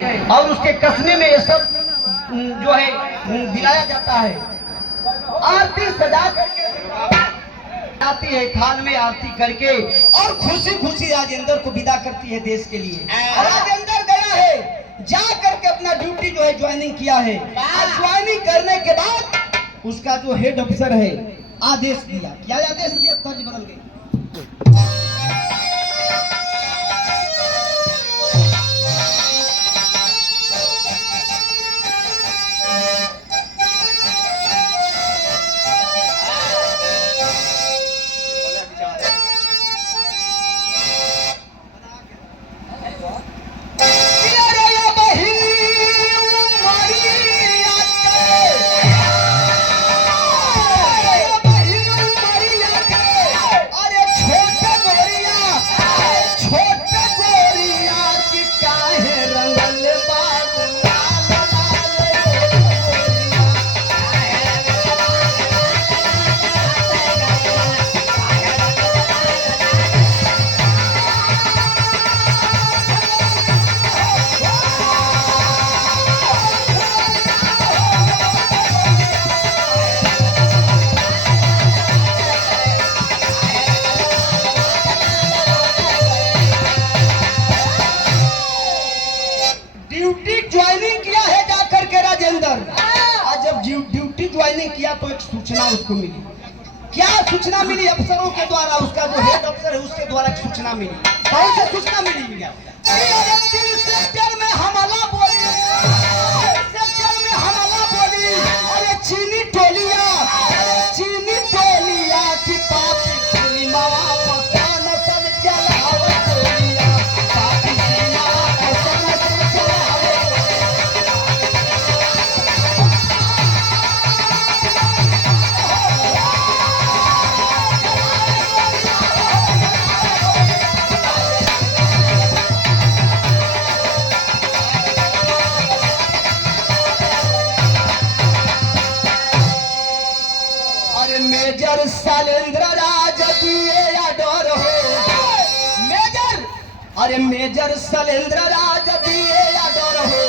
और उसके कसने में ये सब जो है दिलाया जाता है। आरती सजा करके आती है, थाल में आरती करके और खुशी खुशी राजेंद्र को विदा करती है देश के लिए। और राजेंद्र गया है, जा करके अपना ड्यूटी जो है ज्वाइनिंग किया है। ज्वाइनिंग करने के बाद उसका जो हेड अफसर है आदेश दिया, क्या आदेश दिया? तर्ज बदल गई। ड्यूटी ज्वाइनिंग किया तो एक सूचना उसको मिली। क्या सूचना मिली? अफसरों के द्वारा, उसका जो हेड अफसर है उसके द्वारा एक सूचना मिली। कौन सी सूचना मिली? सेक्टर में हमला बोली, सेक्टर में हमला बोली। अरे चीनी टोलिया की पापी सिनेमावा पसंद सब चलावे टोलिया, पापी सिनेमावा पसंद सब चलावे। मेजर शैलेंद्र राज दिए या डर हो मेजर, अरे मेजर शैलेंद्र राज दिए या डर हो।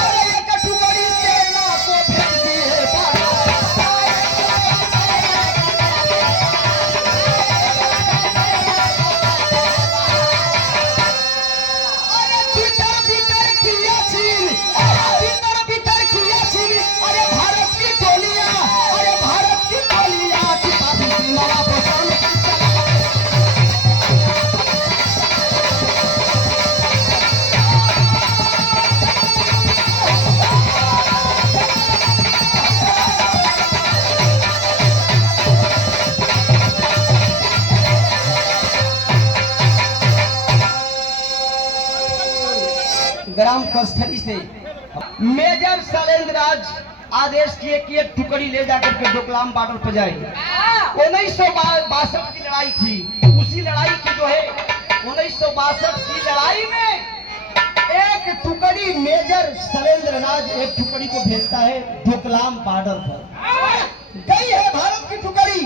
अरे एक टुकड़ी सेना को भेज दिए अरे भीतर भीतर किया छीन, भीतर भीतर किया छीन। अरे भारत की टोलियां, अरे भारत की टोलियां की पापी सीमा पसंद ग्राम कस्थली से मेजर शैलेंद्र राज आदेश किए कि एक टुकड़ी ले जाकर के डोकलाम बॉर्डर पर जाए। 1962 की लड़ाई थी, उसी लड़ाई की जो है 1962 की लड़ाई में एक टुकड़ी मेजर शैलेंद्र राज एक टुकड़ी को भेजता है डोकलाम बॉर्डर पर। गई है भारत की टुकड़ी,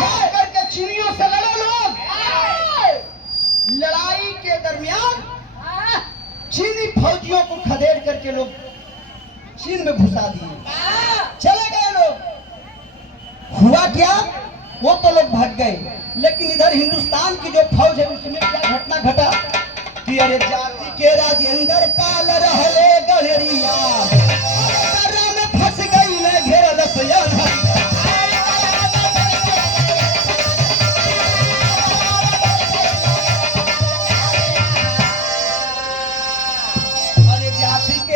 जाकर के चीनियों से लड़ो लोग। लड़ाई के दरमियान चीनी फौजियों को खदेड़ करके लोग चीन में घुसा दिए, चले गए लोग। हुआ क्या? वो तो लोग भाग गए, लेकिन इधर हिंदुस्तान की जो फौज है उसमें क्या घटना घटा कि अरे जाति के राजेंद्र काल रहले गहरिया में फंस गई ले घेरल सयाना।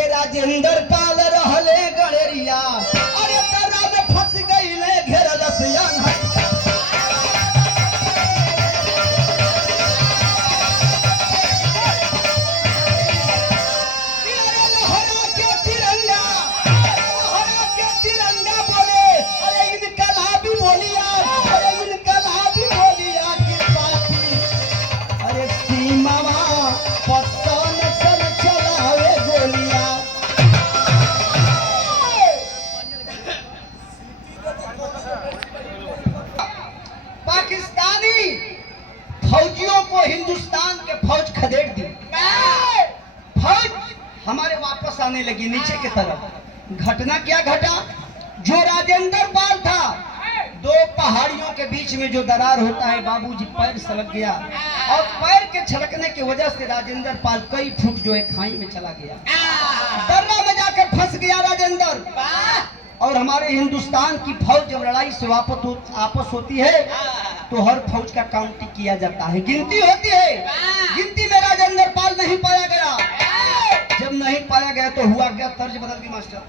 राजेंद्र काल रहले गणेरिया, अरे तरा में फंस गई ले घेरल सियाना। लहरा के तिरंगा बोले, अरे इनकलाबी बोलिया, अरे इनकलाबी बोलिया की पापी, अरे सीमावा पसंद सब चलावे गोलिया। वापस आने लगी नीचे की तरफ। घटना क्या घटा, जो राजेंद्र पाल था, दो पहाड़ियों के बीच में जो दरार होता है बाबूजी, पैर सलग गया और पैर के छलकने की वजह से राजेंद्र पाल कई फुट जो है खाई में चला गया, दर्रा में जाकर फंस गया राजेंद्र। और हमारे हिंदुस्तान की फौज जब लड़ाई से आपस होती है तो हर फौज का काउंटिंग किया जाता है, गिनती होती है। गिनती में राजेंद्र पाल नहीं पाया गया। जब नहीं पाया गया तो हुआ क्या, तर्ज बदल गई मास्टर।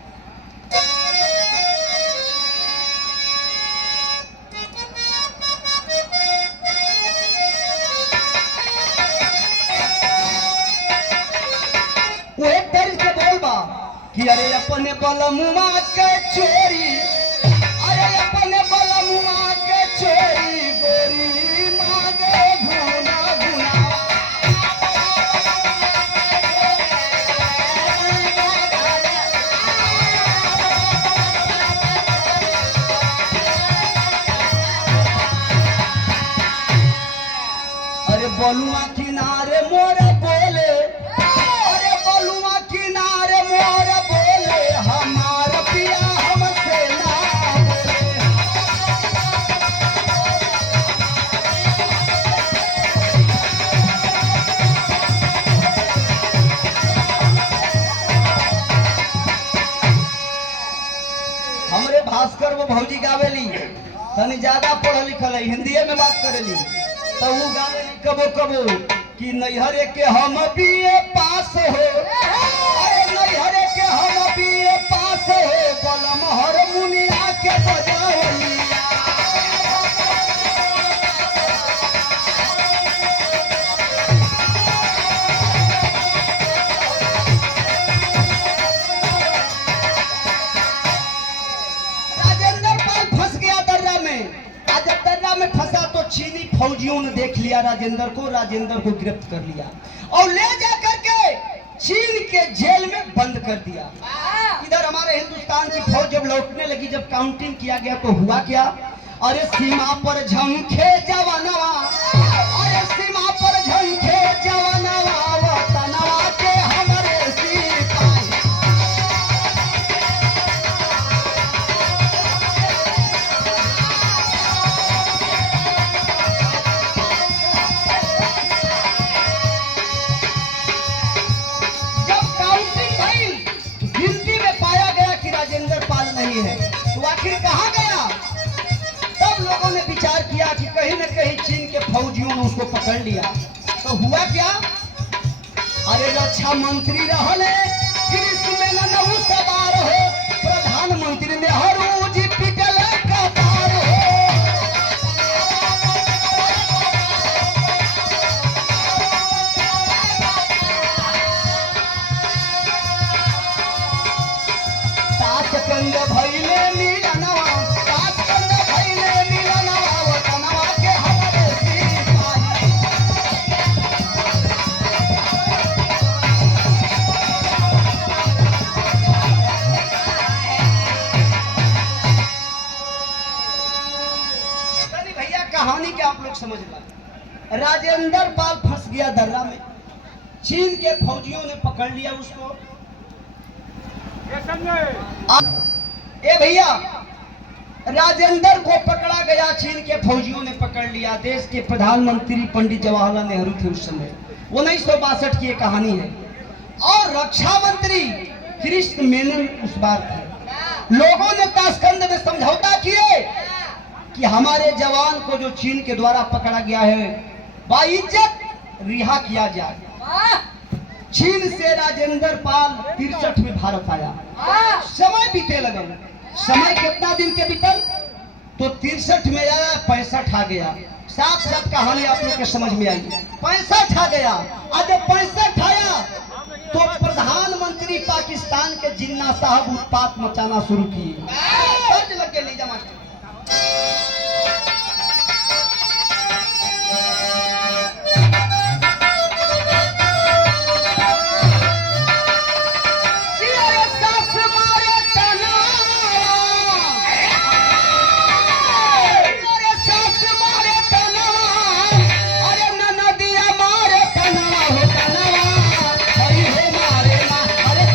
वो एक तर्ज के बोल बा कि अरे अपने बलमुआ के चोरी, अरे अपने बलमुआ के चोरी, गोरी मांगे भुना भुना। अरे बलुआ किनारे मोरे बोले, अरे बलुआ किनारे मोरे बोले, हमारा पिया हमसे ना बोले। हमरे भास्कर वो भौजी गावेली, तनी ज्यादा पढ़ल लिखल है, हिंदी में बात करेली, तो वो गावेली कबो कबो कि नैहरे के हम बीए पास हो, अरे नैहरे के हम बीए पास हो, बलम हर मुनिया के बजावलिया। राजेंद्र पाल फंस गया दर्रा में। आज जब दर्रा में फंसा तो चीनी फौजियों ने देख लिया राजेंद्र को गिरफ्त कर लिया और ले जाकर के चीन के जेल में बंद कर दिया। इधर हमारे हिंदुस्तान की फौज जब लौटने लगी, जब काउंटिंग किया गया तो हुआ क्या, अरे सीमा पर झंखे जवानवा, अरे सीमा पर झंखे जवानवा, वतनवा के हमारे सिपाही। गिनती में पाया गया कि राजेंद्र पाल नहीं है, तो आखिर कहाँ गया। तब लोगों ने विचार किया कि कहीं न कहीं चीन के फौजियों ने उसको पकड़ लिया। तो हुआ क्या, अरे रक्षा मंत्री रहले कृष्ण में नहु सवार हो, प्रधानमंत्री नेहरू जी पिटल कपार हो। ताशकंद भइले मिलनवा, ताशकंद भइले मिलनवा, वतनवा के हमारे सिपाही। भैया कहानी के आप लोग समझ ला। राजेंद्र पाल फंस गया दर्रा में, चीन के फौजियों ने पकड़ लिया उसको। ए भैया, राजेंद्र को पकड़ा गया, चीन के फौजियों ने पकड़ लिया। देश के प्रधानमंत्री पंडित जवाहरलाल नेहरू थे उस समय, 1962 की कहानी है। और रक्षा मंत्री कृष्ण मेनन उस बार थे। लोगों ने ताशकंद में समझौता किए कि हमारे जवान को जो चीन के द्वारा पकड़ा गया है बाइज्जत रिहा किया जाए। चीन से राजेंद्र पाल 63 में भारत आया। समय बीते लगल, समय कितना दिन के बीतल, तो 63 में आया, 65 आ गया। साफ साफ कहानी आप लोग के समझ में आई। 65 आ गया। आज जब 65 आया तो प्रधानमंत्री पाकिस्तान के जिन्ना साहब उत्पात मचाना शुरू किए। लग के लीजा मास्टर। अरे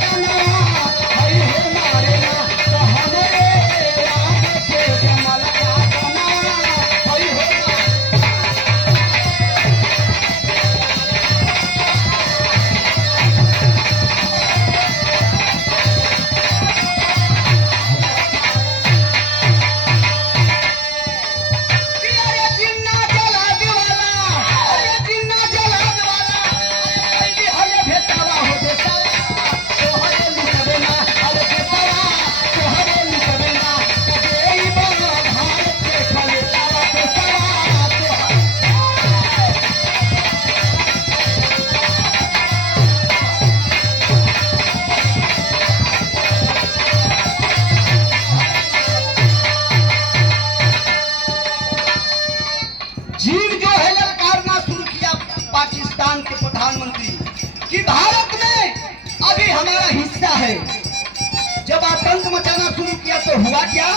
मचाना शुरू किया तो हुआ क्या,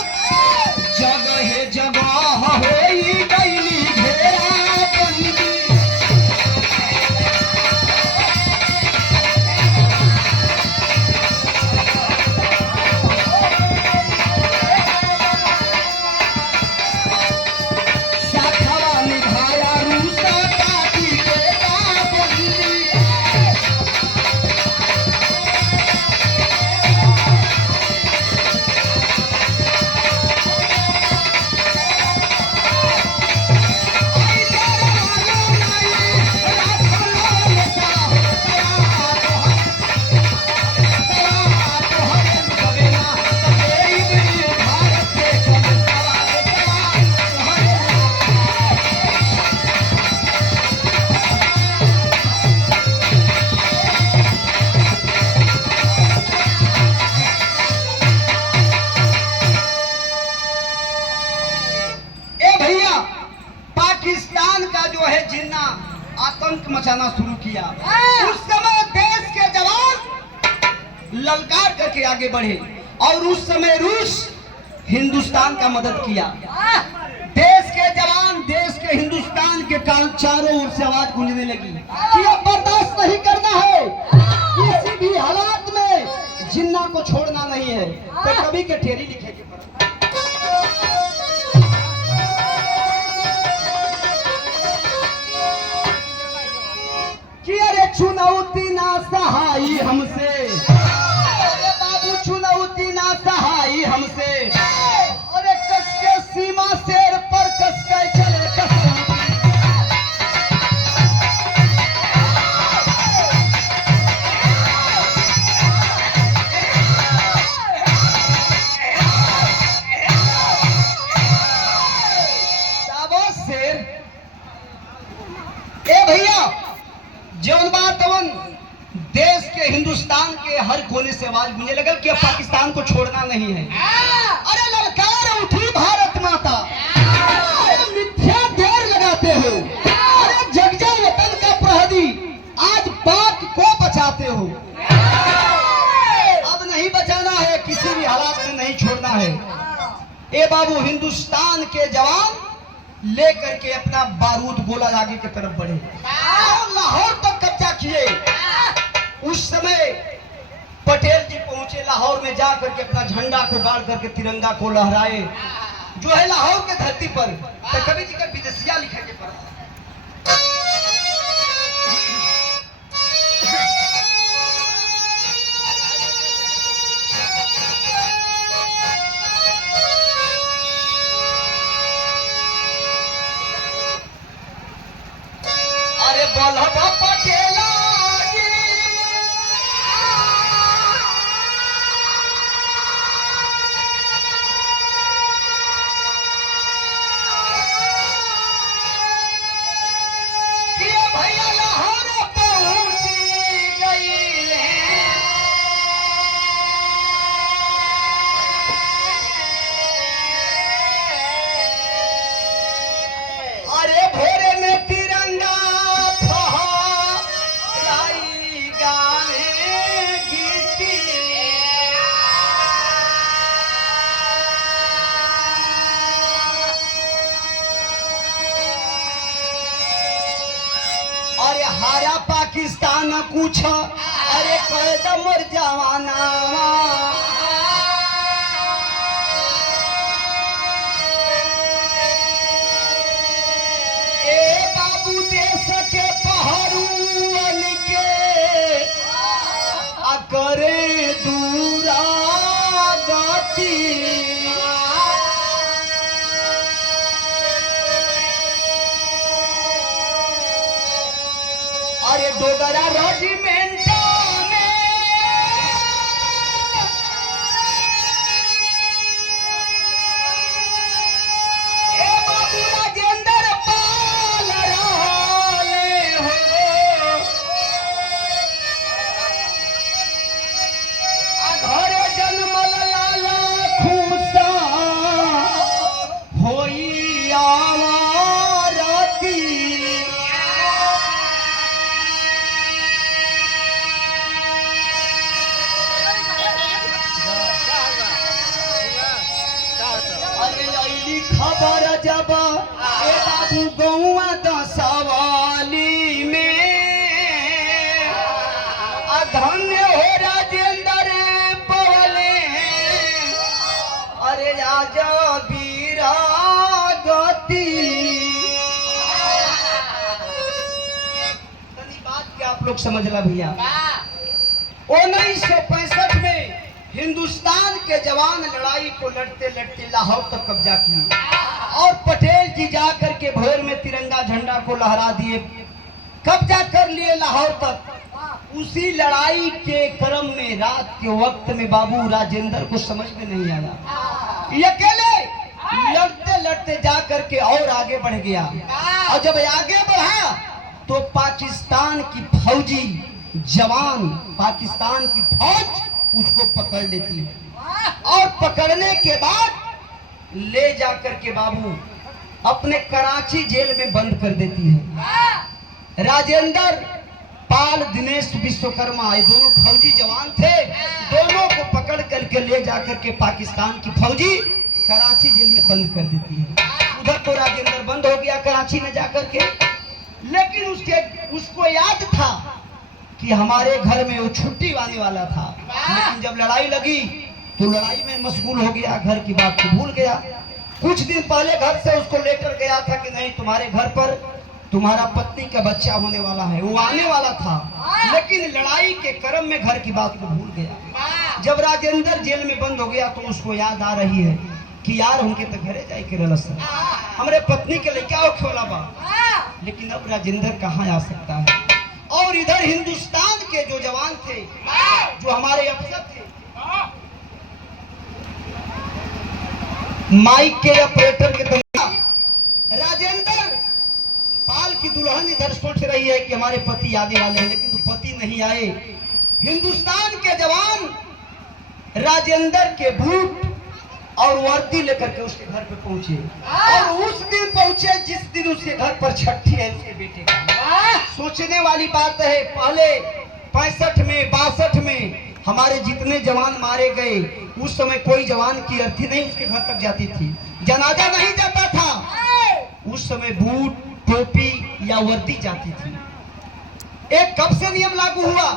जगह जगह होई गईली घेराबंदी। साखवा निभाया रूसा काटी के पाबंदी। पाकिस्तान का जो है जिन्ना आतंक मचाना शुरू किया। उस समय देश के जवान ललकार करके आगे बढ़े और उस समय रूस हिंदुस्तान का मदद किया। देश के जवान देश के हिंदुस्तान के कान चारों ओर से आवाज गूंजने लगी कि अब बर्दाश्त नहीं करना है, किसी भी हालात में जिन्ना को छोड़ना नहीं है। तो कभी के ठेरी लिखे के कि अरे चुनौती ना सहाई हमसे, अरे बाबू चुनौती ना सहाई हमसे, अरे कस के सीमा शेर पर कस के चले कसम। शाबाश शेर। ए भैया जौन बात तवन देश के हिंदुस्तान के हर कोने से आवाज गूंजने लगल कि अब पाकिस्तान को छोड़ना नहीं है। अरे ललकार उठी भारत माता, अरे मिथ्या देर लगाते हो, अरे जग जा वतन का प्रहरी, आज बात को बचाते हो। अब नहीं बचाना है, किसी भी हालात में नहीं छोड़ना है। ए बाबू हिंदुस्तान के जवान लेकर के अपना बारूद गोला आगे की तरफ बढ़े और लाहौर तक कब्जा किए। उस समय पटेल जी पहुंचे लाहौर में, जाकर के अपना झंडा को गाड़ करके तिरंगा को लहराए जो है लाहौर के धरती पर। तो कवि जी का विदेशिया लिखे के पड़ा। वल्लभ पटेल भैया लाहौर पहुंची गई। अरे भोरे में तिरंगा अरे हारा पाकिस्तान कुछ, अरे कैद मर जवाना। ए बाबू देश के पहरुअन के करे दूरा गति। अरे डोगरा रेजिमेंट में ए बाबू राजेंद्र पाल रहे हो। मिली खबर जब ए बाबू गौआ दसवाली में, धन्य हो राजेंद्र पवले अरे राजा वीरागति। बात क्या आप लोग समझ ला भैया। 1965 में हिंदुस्तान के जवान लड़ाई को लड़ते लड़ते लाहौर तक कब्जा किए और पटेल जी जाकर के भोर में तिरंगा झंडा को लहरा दिए, कब्जा कर लिए लाहौर तक। उसी लड़ाई के क्रम में रात के वक्त में बाबू राजेंद्र को समझ में नहीं आया, ये अकेले लड़ते लड़ते जाकर के और आगे बढ़ गया। और जब आगे बढ़ा तो पाकिस्तान की फौजी जवान, पाकिस्तान की फौज उसको पकड़ लेती है और पकड़ने के बाद ले जाकर के बाबू अपने कराची जेल में बंद कर देती है। राजेंद्र पाल, दिनेश विश्वकर्मा, ये दोनों फौजी जवान थे, दोनों को पकड़ करके ले जाकर के पाकिस्तान की फौजी कराची जेल में बंद कर देती है। उधर तो राजेंद्र बंद हो गया कराची में जाकर के, लेकिन उसको याद था कि हमारे घर में वो छुट्टी आने वाला था। लेकिन जब लड़ाई लगी तो लड़ाई में मशगूल हो गया, घर की बात को भूल गया। कुछ दिन पहले घर से उसको लेटर गया था कि नहीं तुम्हारे घर पर तुम्हारा पत्नी का बच्चा होने वाला है, वो आने वाला था, लेकिन लड़ाई के क्रम में घर की बात को भूल गया। जब राजेंद्र जेल में बंद हो गया तो उसको याद आ रही है कि यार उनके तो घरे जाए के रलस हमारे पत्नी के लेके आओ खोला बा, लेकिन अब राजेंद्र कहाँ आ सकता है। और इधर हिंदुस्तान के जो जवान थे, जो हमारे अफसर थे, माइक के ऑपरेटर के तरह राजेंद्र पाल की दुल्हन इधर सोच रही है कि हमारे पति आने वाले हैं, लेकिन तो पति नहीं आए। हिंदुस्तान के जवान राजेंद्र के बूट और वर्दी लेकर के उसके घर पे पहुंचे और उस दिन पहुंचे जिस दिन उसके घर पर छठी है उसके बेटे का। सोचने वाली बात है, पहले 65 में 62 में हमारे जितने जवान मारे गए उस समय कोई जवान की अर्थी नहीं उसके घर तक जाती थी, जनाजा नहीं जाता था। उस समय बूट, टोपी या वर्दी जाती थी। एक कब से नियम लागू हुआ,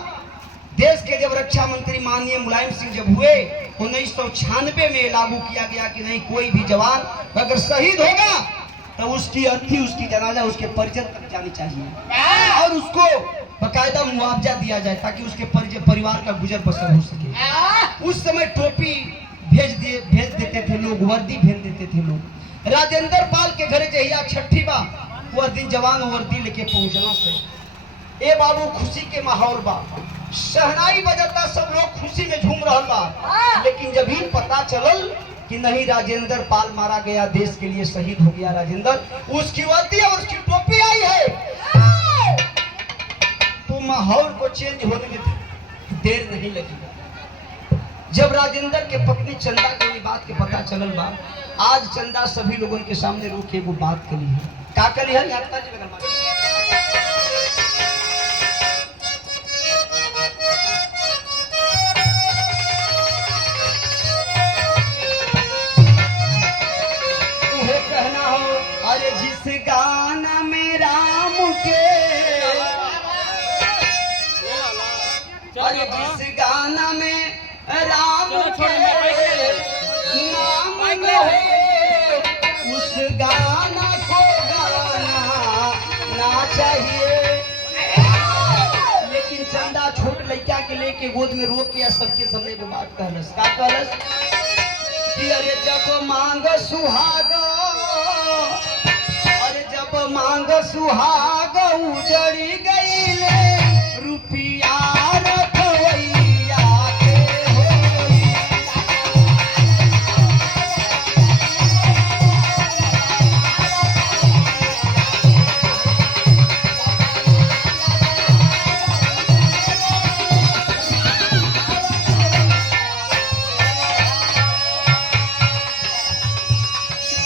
देश के जब रक्षा मंत्री माननीय मुलायम सिंह जब हुए 1996 में लागू किया गया कि नहीं कोई भी जवान अगर शहीद होगा तो उसकी अर्थी, उसकी जनाजा उसके परिजन तक जानी चाहिए और उसको बकायदा मुआवजा दिया जाए ताकि उसके परिवार का गुजर बसर हो सके। उस समय टोपी भेज देते थे लोग, वर्दी भेज देते थे लोग। राजेंद्र पाल के घर जहिया छठी बा वह दिन जवान वर्दी लेके पहुंचना से ए बाबू खुशी के माहौल बा, शहनाई बजता, सब लोग खुशी में झूम रहा बा। लेकिन जब ही पता चलल कि नहीं राजेंद्र पाल मारा गया, देश के लिए शहीद हो गया राजेंद्र, उसकी वर्दी और उसकी टोपी आई है, तो माहौल को चेंज होने में देर नहीं लगी। जब राजेंद्र के पत्नी चंदा को ये बात के पता चलल बा, आज चंदा सभी लोगों के सामने रोक के वो बात करी है। का करी है यात्रा जी लगन तुम्हें कहना हो, अरे जिस गाना में राम के, अरे जिस गाना में राम के नाम है उस गाना को गाना ना चाहिए। लेकिन चंदा छोट लड़का के लेके गोद में रोक के सबके सामने वो बात कहलस, का कहलस कि अरे जब मांग सुहाग, अरे जब मांग सुहाग उजड़ी गईले रुपिया रखवैया के होई।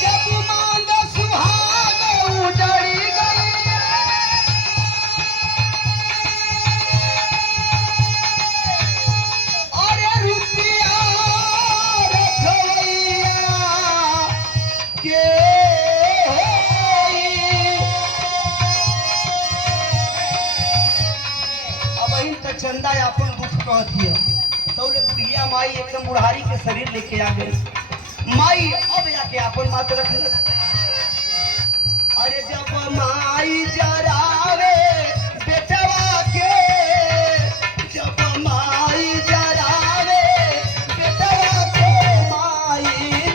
जब मांग सुहाग उजड़ी गई कहती है। तो बुढ़िया माई एकदम बुढ़ारी के शरीर लेके आ गई। माई अब जाके अपन मात रख। अरे जब माई जरावे बेटवा के, जब माई जरावे बेटवा के, माई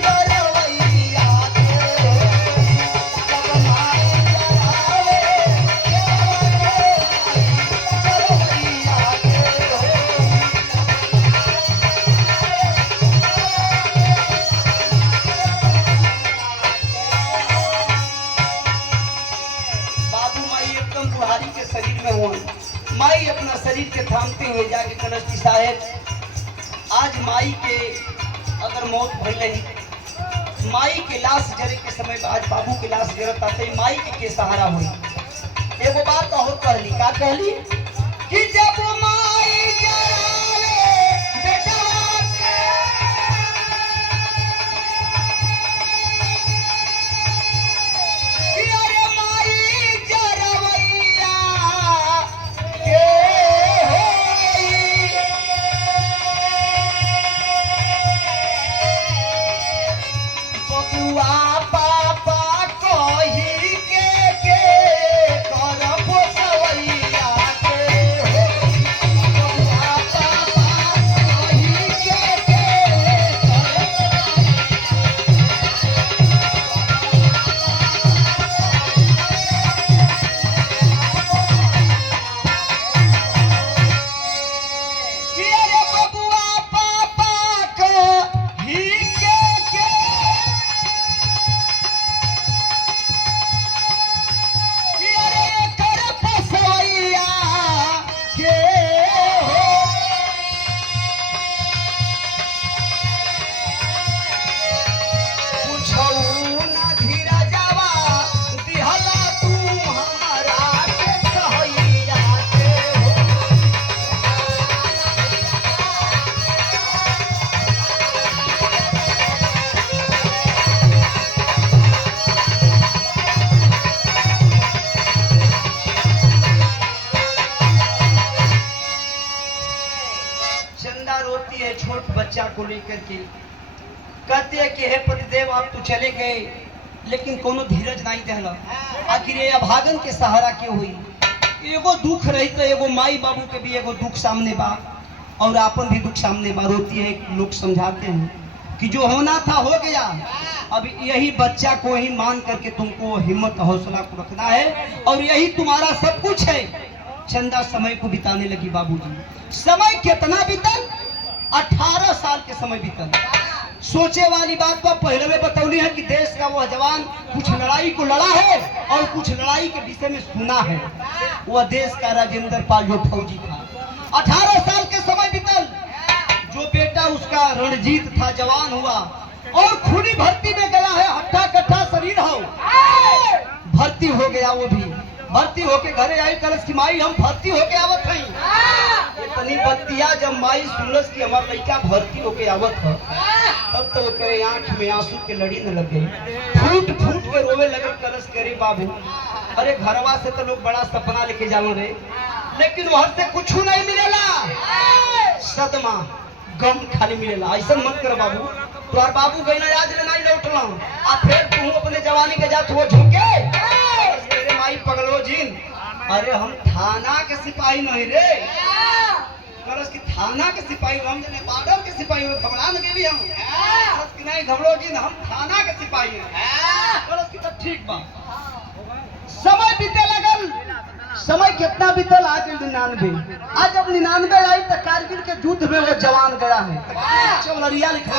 जरवैया के, जब माई जरावे जरवैया के। बाबू माई एकदम बुढ़ारी के शरीर में हो। माई अपना शरीर के थामते हुए जाके कलश की साहेब आज माई के अगर मौत भई रही, माई के लाश जरे के समय आज बाबू के लाश जरत आते माई के सहारा हुई। एगो बात और कहली, का कहली कि जब माई जरावे बेटवा के, कि अरे माई जरवैया के होई। बबुआ पापा कही के कर पोसवैया के होई। बबुआ पापा कही के कर। कि अरे बबुआ पापा कही के कि अरे कर पोसवैया के हो। पूछऊ ना धीरजवा दिहला तू हमारा के सहैया के हो। चंदा रोती है छोट बच्चा को लेकर के, कहते हैं कि हे पतिदेव आप तो चले गए लेकिन कोनो धीरज नहीं देहला। आखिर ये अभागन के सहारा क्यों हुई? एगो दुख रही तो एगो माई बाबू के भी एगो दुख सामने बा और अपन भी दुख सामने बा। रोती है, लोग समझाते हैं कि जो होना था हो गया, अब यही बच्चा को ही मान करके तुमको हिम्मत हौसला को रखना है और यही तुम्हारा सब कुछ है। चंदा समय को बिताने लगी बाबूजी। समय कितना बीतल? 18 साल के समय बीतल। सोचे वाली बात को पहले में बतौली है कि देश का वह जवान कुछ लड़ाई को लड़ा है और कुछ लड़ाई के विषय में सुना है। वह देश का राजेंद्र पाल जो फौजी था। 18 साल के समय बीतल। जो बेटा उसका रणजीत था जवान हुआ और खुली भर्ती में गया है। हट्टा कट्टा शरीर हो, भर्ती हो गया। वो भी भर्ती होके घरे आई, कलश की माई हम भर्ती होके आवत हई। इतनी बत्तिया जब माई सुनस की हमार लड़का भर्ती होके आवत है, तब तो करे आंख में आंसू के लड़ी न लग गई। फूट फूट के रोवे लगे। कलश करे बाबू, अरे घरवा से तो लोग बड़ा सपना लेके जाओ रे, लेकिन वहां से कुछ नहीं मिलेला। सदमा गम खाली मिलेला। ऐसा मत कर बाबू, तुम्हार बाबू गई ना आज नहीं लौटला आ फिर तू अपने जवानी के जात हो झुके। मेरे माई पगलो जीन, अरे हम थाना के सिपाही नहीं रे। करस की थाना के सिपाही हम जने बॉर्डर के सिपाही हो, घबरा न गेली हम। करस की नहीं घबरो जीन, हम थाना के सिपाही हैं। करस की तब ठीक बा। समय बीते लगल। समय कितना बीतल? आज 99। आज जब 99 आई तो कारगिल के युद्ध में वो जवान गया है। चौलरिया लिखा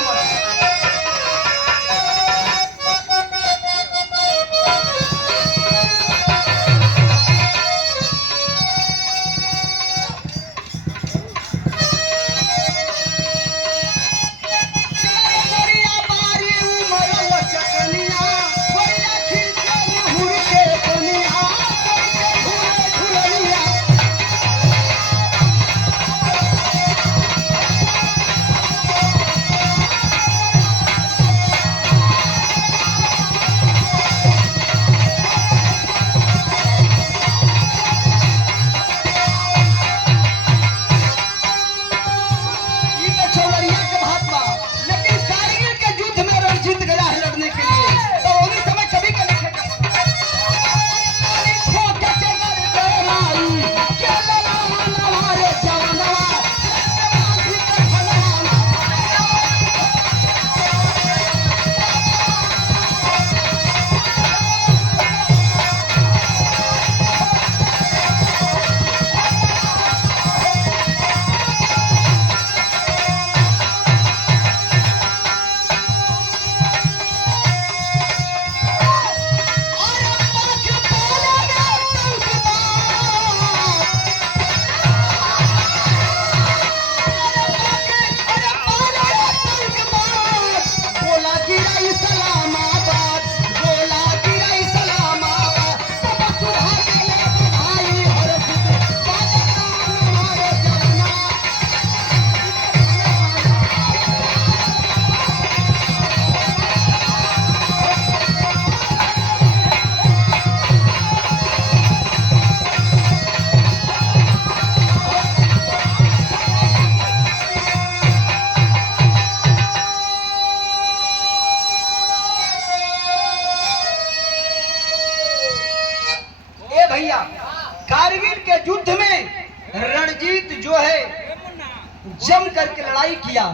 दिया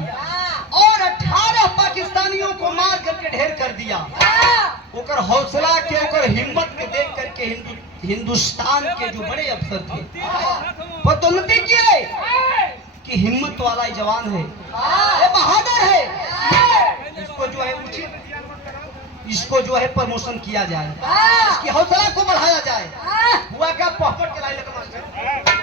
और 18 पाकिस्तानियों को मार करके ढेर कर दिया। ओकर हौसला के, ओकर हिम्मत के देख करके हिंदुस्तान के जो बड़े अफसर थे पदोन्नति किए कि हिम्मत वाला जवान है, ये बहादुर है, इसको जो है उचित, इसको जो है प्रमोशन किया जाए, इसकी हौसला को बढ़ाया जाए। हुआ क्या? पॉपट के लाई लगा मास्टर।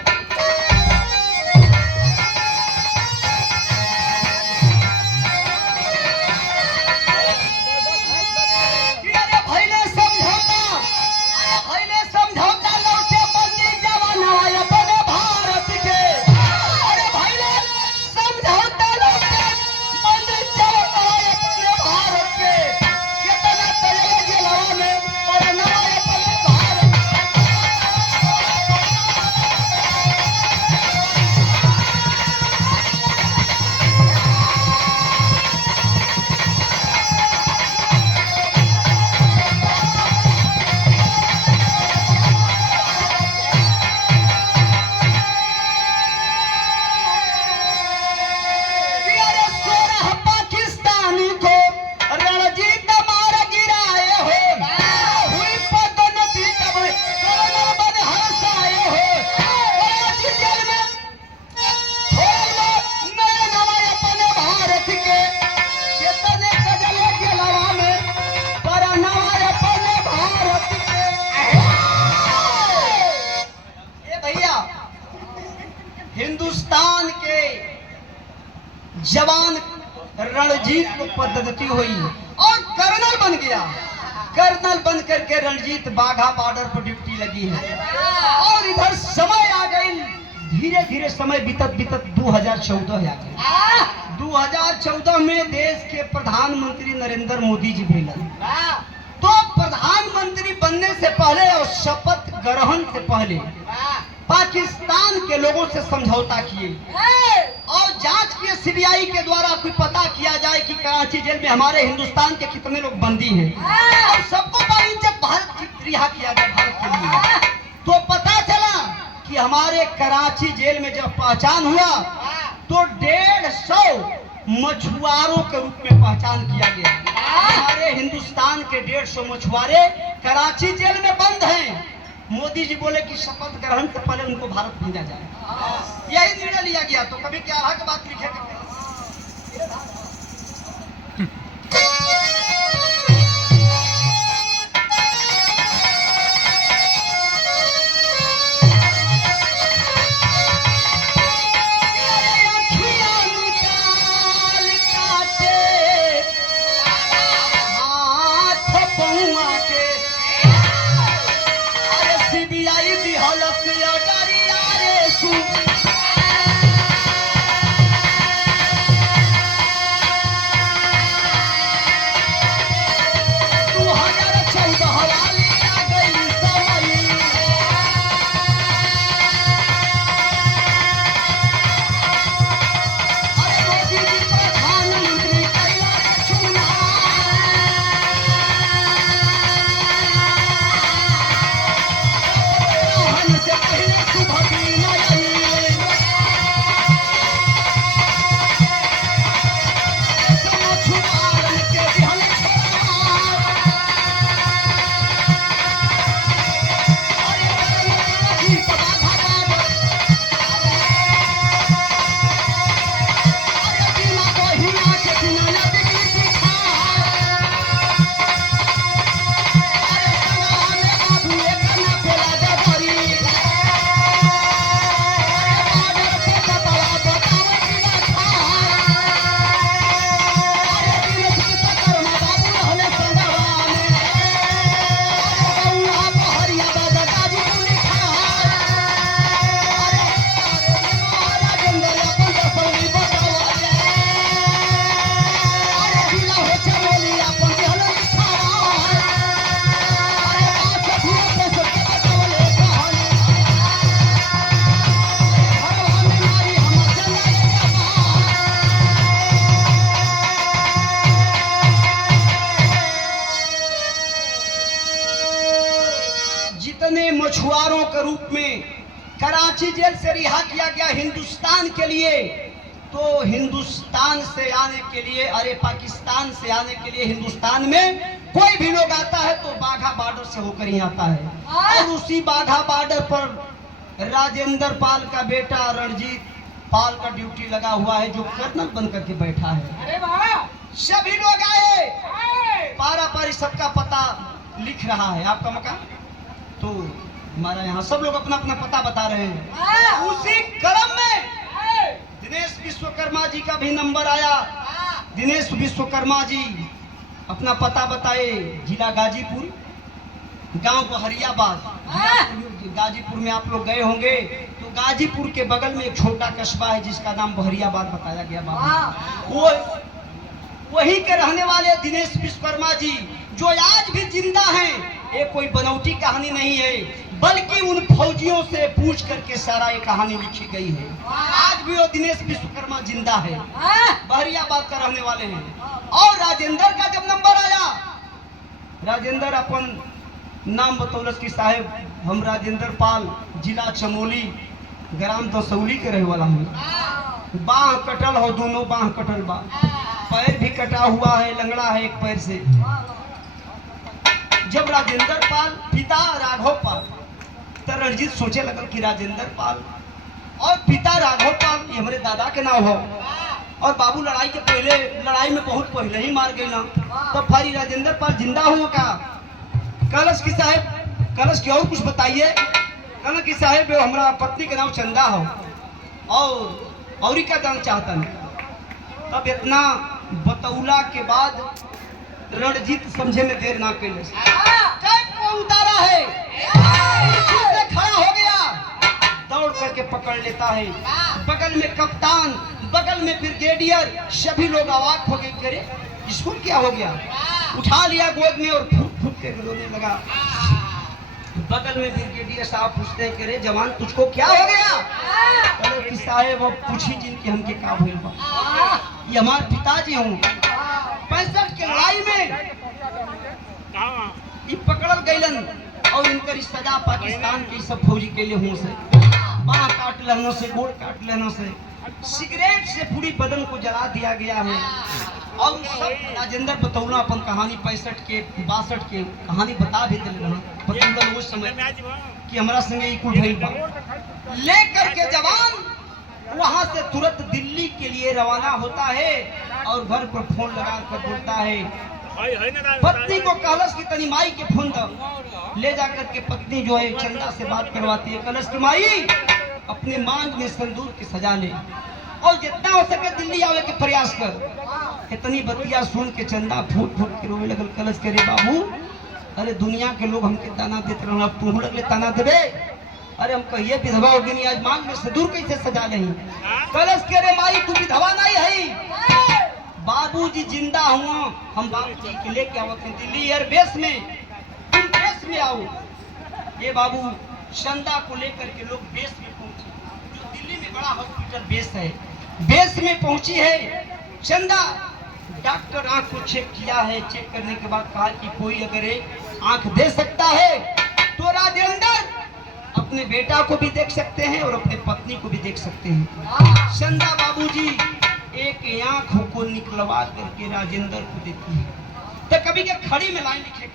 हिंदुस्तान के जवान रणजीत को पदोन्नति हुई और कर्नल बन गया। कर्नल बन करके रणजीत बाघा बॉर्डर पर ड्यूटी लगी है और इधर समय आ गई, धीरे धीरे समय बीतत बीतत 2014 आ गई। 2014 में देश के प्रधानमंत्री नरेंद्र मोदी जी भेलन। तो प्रधानमंत्री बनने से पहले और शपथ ग्रहण से पहले पाकिस्तान के लोगों से समझौता किए और जांच किए सीबीआई के द्वारा, कोई पता किया जाए कि कराची जेल में हमारे हिंदुस्तान के कितने लोग बंदी हैं और सबको बाइज्जत भारत रिहा किया गया भारत के लिए। तो पता चला कि हमारे कराची जेल में जब पहचान हुआ तो 150 मछुआरों के रूप में पहचान किया गया। हमारे हिंदुस्तान के 150 मछुआरे कराची जेल में बंद हैं। मोदी जी बोले कि शपथ ग्रहण से पहले उनको भारत भेजा जाए, यही निर्णय लिया गया। तो कभी क्या की बात लिखे मछुआरों के रूप में कराची जेल से रिहा किया गया हिंदुस्तान के लिए तो हिंदुस्तान से आने के लिए, अरे पाकिस्तान से आने के लिए हिंदुस्तान में कोई भी लोग आता है तो बाघा बॉर्डर से होकर ही आता है। और उसी बाघा बॉर्डर पर राजेंद्र पाल का बेटा रणजीत पाल का ड्यूटी लगा हुआ है, जो कर्नल बन करके बैठा है। अरे वाह, सभी लोग आए, पारा पारी सबका पता लिख रहा है। आपका मकान तो हमारा यहाँ सब लोग अपना अपना पता बता रहे हैं। उसी क्रम में दिनेश विश्वकर्मा जी का भी नंबर आया। दिनेश विश्वकर्मा जी अपना पता बताए, जिला गाजीपुर, गांव बहरियाबाद। गाजीपुर में आप लोग गए होंगे, तो गाजीपुर के बगल में एक छोटा कस्बा है जिसका नाम बहरियाबाद बताया गया। बाबू वो वही के रहने वाले दिनेश विश्वकर्मा जी, जो आज भी जिंदा हैं। ये कोई बनौटी कहानी नहीं है, बल्कि उन फौजियों से पूछ करके सारा ये कहानी लिखी गई है। आज भी वो दिनेश विश्वकर्मा जिंदा है, बहरियाबाद का रहने वाले हैं। और राजेंद्र का जब नंबर आया, राजेंद्र अपन नाम बतौलस की साहेब, हम राजेंद्र पाल, जिला चमोली, ग्राम दसौली के रहे वाला हूँ। बाह कटल हो, दोनों बाह कटल बा, पैर भी कटा हुआ है, लंगड़ा है एक पैर से। जब राजेंद्र पाल पिता राघव पाल, तो रणजीत सोचे लगल कि राजेंद्र पाल और पिता राघव पाल ये हमारे दादा के नाम हो, और बाबू लड़ाई के पहले, लड़ाई में बहुत पहले ही मार गए ना, तो फिर राजेंद्र पाल जिंदा हुआ का? कलश की साहेब, कलश की और कुछ बताइए। कलश की साहेब हमारा पत्नी के नाम चंदा हो, और ही क्या जानना चाहता है। तब इतना बतौला के बाद रणजीत समझे में देर ना कैले, को उतारा है, से खड़ा हो गया, दौड़ करके पकड़ लेता है। बगल में कप्तान, बगल में ब्रिगेडियर, सभी लोग अवाक हो गए, करे इसको क्या हो गया। उठा लिया गोद में और फूट फूट के रोने लगा। बगल में ब्रिगेडियर साहब पूछते हैं, करे जवान तुझको क्या हो गया? अरे कि साहेब अब पूछी जिनकी हमके का भइल बा, ये हमारे पिताजी हूँ। 65 के लड़ाई में ये पकड़ल गईलन, और इनकर सजा पाकिस्तान के सब फौजी के लिए हूँ से बाँह काट लेने से, गोड़ काट लेने से, सिगरेट से पूरी बदन को जला दिया गया है। और सब राजेंद्र बतौला अपन कहानी 65 के 62 के कहानी बता भी दिल उस समय कि हमारा संगे इकुल भइल बा। लेकर के जवान वहां से तुरंत दिल्ली के लिए रवाना होता है, और घर पर फोन लगा कर बोलता है, पत्नी को कलश की तनी माई के फोन दो। ले जाकर के पत्नी जो है चंदा से बात करवाती है, कलश की माई अपने मांग में संदूर की सजा ले, और जितना हो सके दिल्ली आवे के प्रयास कर। इतनी बतिया सुन के चंदा फूट फूट के रोने लगल। कलश करे, बाबू अरे दुनिया के लोग हमके ताना देते रहो, अब तू लगले ताना देवे? अरे हम कहिए विधवा हो गई, आज मांग में संदूर कैसे सजा नहीं? कलश करे, माई तू विधवा नहीं है, बाबूजी जिंदा हुआ, हम बाबूजी के लेके आवत हैं दिल्ली एयरबेस में, तुम बेस में आओ। ये बाबू चंदा को लेकर के लोग बेस में पहुंचे, जो दिल्ली में बड़ा हॉस्पिटल बेस है, बेस में पहुंची है चंदा। डॉक्टर आंख को चेक किया है, चेक करने के बाद कहा कि कोई अगर एक आंख दे सकता है तो राजेंद्र अपने बेटा को भी देख सकते हैं और अपने पत्नी को भी देख सकते हैं। चंदा बाबूजी एक आंख को निकलवा करके राजेंद्र को देती है। तो कभी के खड़ी में लाइन लिखे,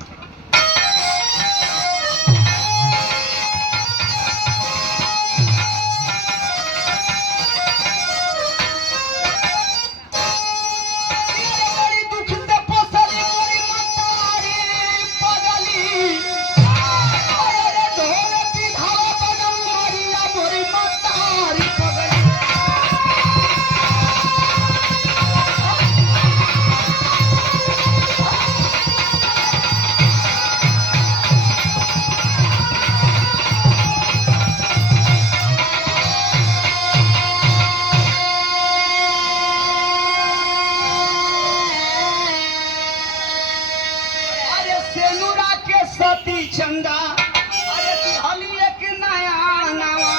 चंदा अरे दिहली एक नया नवा,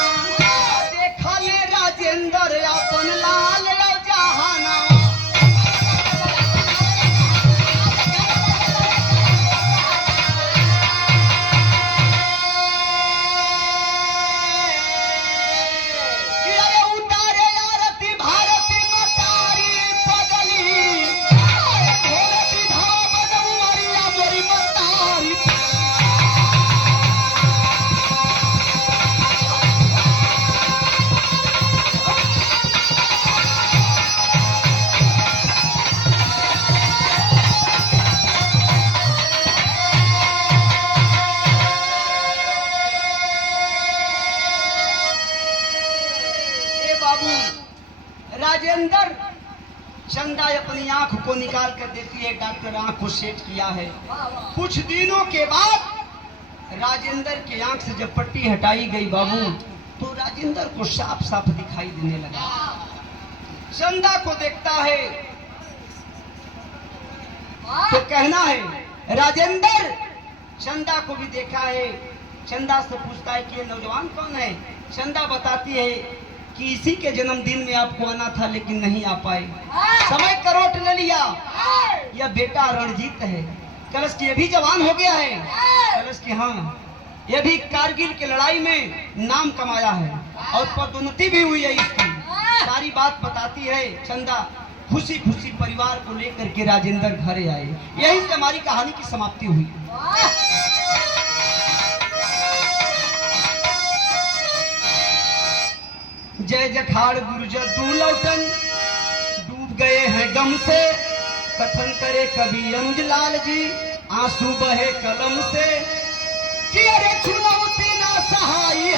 देखा ले राजेंद्र अपन लाल जहानवा। अरे उतारे आरती भारती चंदा अपनी आंख को निकाल कर देती है, डॉक्टर आंख को सेट किया है। कुछ दिनों के बाद राजेंद्र की आंख से जब पट्टी हटाई गई बाबू, तो राजेंद्र को साफ साफ दिखाई देने लगा। चंदा को देखता है तो कहना है राजेंद्र, चंदा को भी देखा है। चंदा से पूछता है कि ये नौजवान कौन है। चंदा बताती है कि इसी के जन्मदिन में आपको आना था लेकिन नहीं आ पाए, समय करोट ले लिया। यह बेटा रणजीत है। कलश की ये भी जवान हो गया है। कलश की हाँ, ये भी कारगिल की लड़ाई में नाम कमाया है और पदोन्नति भी हुई है इसकी। सारी बात बताती है। चंदा खुशी खुशी परिवार को लेकर के राजेंद्र घर आए। यही से हमारी कहानी की समाप्ति हुई। जय जखाड़ गुरुजदू लौटन, डूब गए हैं गम से, कथन करे कवि अनुज लाल जी, आंसू बहे कलम से कि अरे चुनौती ना सहाई।